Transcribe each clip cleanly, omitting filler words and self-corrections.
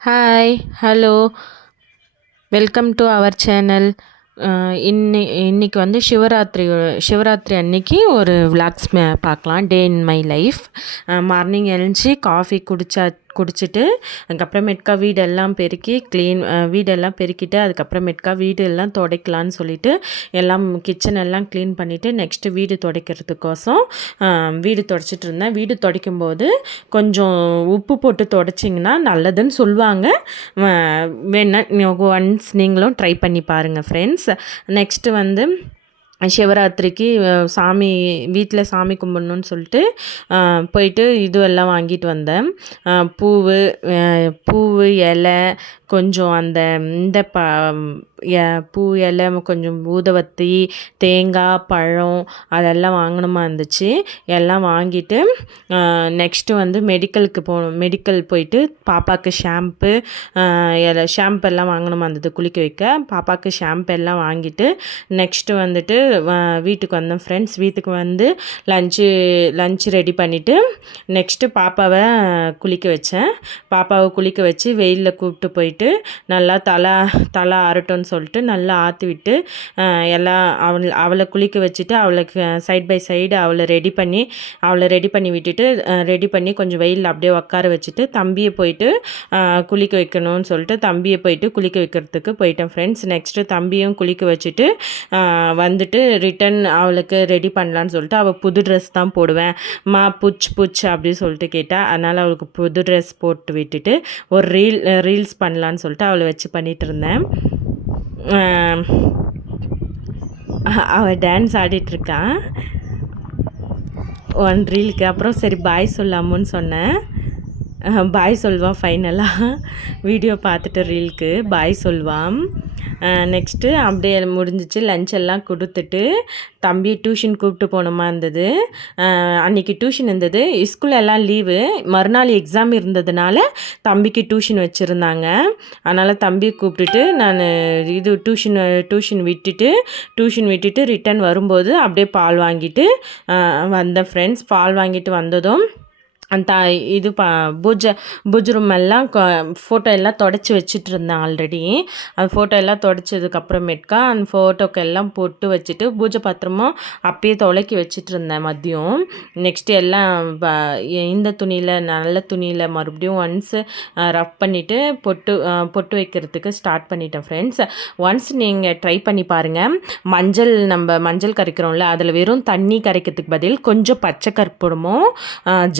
Hi, hello, welcome to our channel. இன்னைக்கு வந்து சிவராத்திரி அன்னைக்கு ஒரு விளாக்ஸ் பார்க்கலாம். Day in my life. Morning எழுந்துச்சி காஃபி குடிச்சிட்டு அதுக்கப்புறமேட்கா வீடெல்லாம் வீடெல்லாம் பெருக்கிட்டு அதுக்கப்புறமேட்கா வீடெல்லாம் துடைக்கலான்னு சொல்லிட்டு எல்லாம் கிச்சன் எல்லாம் க்ளீன் பண்ணிவிட்டு நெக்ஸ்ட்டு வீடு துடைக்கிறதுக்கோசம் வீடு துடைச்சிட்டு இருந்தேன். வீடு துடைக்கும்போது கொஞ்சம் உப்பு போட்டு துடைச்சிங்கன்னா நல்லதுன்னு சொல்லுவாங்க. வேணா ஒன்ஸ் நீங்களும் ட்ரை பண்ணி பாருங்கள் ஃப்ரெண்ட்ஸ். நெக்ஸ்ட்டு வந்து சிவராத்திரிக்கு வீட்டில் சாமி கும்பிட்ணுன்னு சொல்லிட்டு போயிட்டு இதுவெல்லாம் வாங்கிட்டு வந்தேன். பூவு இலை கொஞ்சம் அந்த இந்த பூ இலை கொஞ்சம் ஊதுவத்தி தேங்காய் பழம் அதெல்லாம் வாங்கணுமா இருந்துச்சு. எல்லாம் வாங்கிட்டு நெக்ஸ்ட்டு வந்து மெடிக்கல் போயிட்டு பாப்பாவுக்கு ஷாம்பு எல்லாம் வாங்கணுமா இருந்தது குளிக்க வைக்க. பாப்பாவுக்கு ஷாம்பு எல்லாம் வாங்கிட்டு நெக்ஸ்ட்டு வந்துட்டு வீட்டுக்கு வந்தோம் ஃப்ரெண்ட்ஸ். வீட்டுக்கு வந்து லஞ்சு ரெடி பண்ணிவிட்டு நெக்ஸ்ட்டு பாப்பாவை குளிக்க வச்சேன். பாப்பாவை குளிக்க வச்சு வெயிலில் கூப்பிட்டு போயிட்டு நல்லா தலை ஆறட்டும்னு சொல்லிட்டு நல்லா ஆற்றி விட்டு எல்லாம் அவளை குளிக்க வச்சுட்டு அவளுக்கு சைட் பை சைடு அவளை ரெடி பண்ணி விட்டுட்டு ரெடி பண்ணி கொஞ்சம் வெயிலில் அப்படியே உட்கார வச்சுட்டு தம்பியை போயிட்டு குளிக்க வைக்கணும்னு சொல்லிட்டு தம்பியை போயிட்டு குளிக்க வைக்கிறதுக்கு போயிட்டேன் ஃப்ரெண்ட்ஸ். நெக்ஸ்ட்டு தம்பியும் குளிக்க வச்சுட்டு வந்துட்டு ரிட்டன் அவளுக்கு ரெடி பண்ணலான்னு சொல்லிட்டு அவள் புது ட்ரெஸ் தான் போடுவேன் புச் அப்படின்னு சொல்லிட்டு கேட்டால். அதனால் அவளுக்கு புது ட்ரெஸ் போட்டு விட்டுட்டு ஒரு ரீல்ஸ் பண்ணலான்னு சொல்லிட்டு அவளை வச்சு பண்ணிகிட்டு இருந்தேன். அவள் டான்ஸ் ஆடிட்டுருக்கான் ஒன் ரீலுக்கு. அப்புறம் சரி பாய் சொல்லாமோன்னு சொன்னேன். பாய் சொல்வான் ஃபைனலாக வீடியோ பார்த்துட்டு ரீலுக்கு பாய் சொல்வான். நெக்ஸ்ட்டு அப்படியே முடிஞ்சிச்சு. லஞ்செல்லாம் கொடுத்துட்டு தம்பி டியூஷன் கூப்பிட்டு போகணுமா இருந்தது. அன்றைக்கி டியூஷன் இருந்தது. ஸ்கூலெல்லாம் லீவு, மறுநாள் எக்ஸாம் இருந்ததுனால தம்பிக்கு டியூஷன் வச்சுருந்தாங்க. அதனால் தம்பி கூப்பிட்டுட்டு நான் டியூஷன் விட்டுட்டு ரிட்டன் வரும்போது அப்படியே பால் வாங்கிட்டு வந்தேன் ஃப்ரெண்ட்ஸ். பால் வாங்கிட்டு வந்ததும் அந்த பூஜை ரூம் எல்லாம் ஃபோட்டோ எல்லாம் தொடச்சி வச்சுட்டு இருந்தேன் ஆல்ரெடி. அந்த ஃபோட்டோ எல்லாம் தொடச்சதுக்கப்புறமேட்கா அந்த ஃபோட்டோக்கு எல்லாம் போட்டு வச்சுட்டு பூஜை பாத்திரமும் அப்பயே துலக்கி வச்சுட்டு இருந்தேன் மதியம். நெக்ஸ்ட்டு எல்லாம் இந்த நல்ல துணியில் மறுபடியும் ஒன்ஸ் ரஃப் பண்ணிவிட்டு பொட்டு வைக்கிறதுக்கு ஸ்டார்ட் பண்ணிட்டேன் ஃப்ரெண்ட்ஸ். ஒன்ஸ் நீங்கள் ட்ரை பண்ணி பாருங்கள். மஞ்சள் கரைக்கிறோம்ல, அதில் வெறும் தண்ணி கரைக்கிறதுக்கு பதில் கொஞ்சம் பச்சை கற்பூரமும்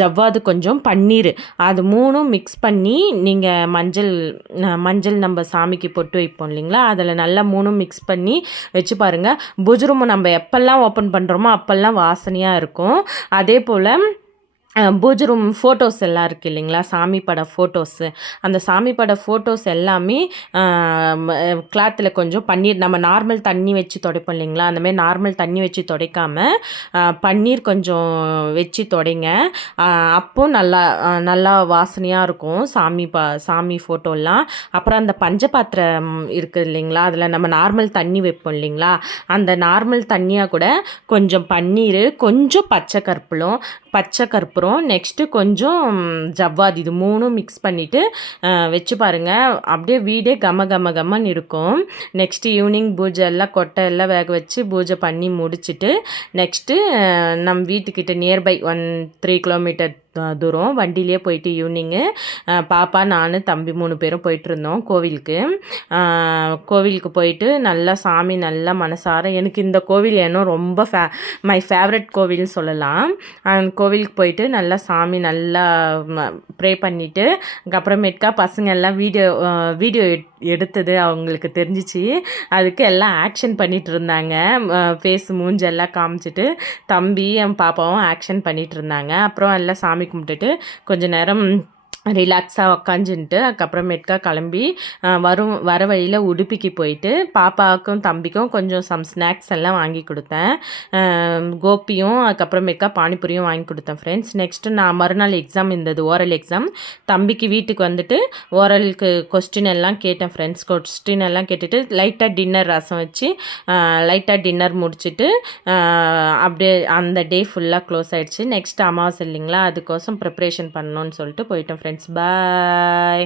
ஜவ்வாது கொஞ்சம் பன்னீர் அது மூணும் மிக்ஸ் பண்ணி நீங்கள் மஞ்சள் நம்ம சாமிக்கு பொட்டு வைப்போம் இல்லைங்களா, அதில் நல்லா மூணும் மிக்ஸ் பண்ணி வச்சு பாருங்கள். பூஜை ரூம் நம்ம எப்போல்லாம் ஓப்பன் பண்ணுறோமோ அப்போல்லாம் வாசனையாக இருக்கும். அதே போல் பூஜை ரூம் ஃபோட்டோஸ் எல்லாம் இருக்குது இல்லைங்களா, சாமி பட ஃபோட்டோஸு, அந்த சாமி பட ஃபோட்டோஸ் எல்லாமே கிளாத்தில் கொஞ்சம் பன்னீர் நம்ம நார்மல் தண்ணி வச்சு துடைப்போம் இல்லைங்களா, அந்தமாதிரி நார்மல் தண்ணி வச்சு துடைக்காமல் பன்னீர் கொஞ்சம் வச்சு துடைங்க. அப்போது நல்லா வாசனையாக இருக்கும் சாமி ஃபோட்டோலாம். அப்புறம் அந்த பஞ்சபாத்திரம் இருக்குது இல்லைங்களா, அதில் நம்ம நார்மல் தண்ணி வைப்போம் இல்லைங்களா, அந்த நார்மல் தண்ணியாக கூட கொஞ்சம் பன்னீர் கொஞ்சம் பச்சை கற்பூரம் நெக்ஸ்ட்டு கொஞ்சம் ஜவ்வாது இது மூணும் மிக்ஸ் பண்ணிவிட்டு வச்சு பாருங்கள். அப்படியே வீடே கமன்னு இருக்கும். நெக்ஸ்ட்டு ஈவினிங் பூஜை எல்லாம் கொட்டை எல்லாம் வேக வச்சு பூஜை பண்ணி முடிச்சுட்டு நெக்ஸ்ட்டு நம்ம வீட்டுக்கிட்ட நியர்பை 3 கிலோமீட்டர் தூரம் வண்டியிலே போயிட்டு ஈவினிங்கு பாப்பா நான் தம்பி 3 பேரும் போயிட்டுருந்தோம் கோவிலுக்கு போயிட்டு நல்லா சாமி நல்லா மனசார எனக்கு இந்த கோவில் ஏன்னோ ரொம்ப மை ஃபேவரட் கோவில்னு சொல்லலாம். அந்த கோவிலுக்கு போயிட்டு நல்லா சாமி நல்லா ப்ரே பண்ணிவிட்டு அதுக்கப்புறமேட்கா பசங்க எல்லாம் வீடியோ எடுத்தது அவங்களுக்கு தெரிஞ்சிச்சு. அதுக்கு எல்லாம் ஆக்ஷன் பண்ணிகிட்டு இருந்தாங்க. ஃபேஸ் மூஞ்செல்லாம் காமிச்சிட்டு தம்பி என் பாப்பாவும் ஆக்ஷன் பண்ணிகிட்டு இருந்தாங்க. அப்புறம் எல்லாம் சாமி கும்பிட்டுட்டு கொஞ்சம் நேரம் ரிலாக்ஸாக உக்காந்துட்டு அதுக்கப்புறமேட்கா கிளம்பி வர வழியில் உடுப்பிக்கு போயிட்டு பாப்பாவுக்கும் தம்பிக்கும் கொஞ்சம் ஸ்நாக்ஸ் எல்லாம் வாங்கி கொடுத்தேன். கோப்பியும் அதுக்கப்புறமேட்கா பானிபூரியும் வாங்கி கொடுத்தேன் ஃப்ரெண்ட்ஸ். நெக்ஸ்ட்டு நான் மறுநாள் எக்ஸாம் இருந்தது, ஓரல் எக்ஸாம். தம்பிக்கு வீட்டுக்கு வந்துட்டு ஓரலுக்கு கொஸ்டின் எல்லாம் கேட்டேன் ஃப்ரெண்ட்ஸ். கொஸ்டின் எல்லாம் கேட்டுட்டு லைட்டாக டின்னர் ரசம் வச்சு லைட்டாக டின்னர் முடிச்சுட்டு அப்படியே அந்த டே ஃபுல்லாக க்ளோஸ் ஆகிடுச்சு. நெக்ஸ்ட் அமாவாசை இல்லைங்களா, அதுக்கோசம் ப்ரிப்ரேஷன் பண்ணணுன்னு சொல்லிட்டு போயிட்டோம் ஃப்ரெண்ட்ஸ். பாய்.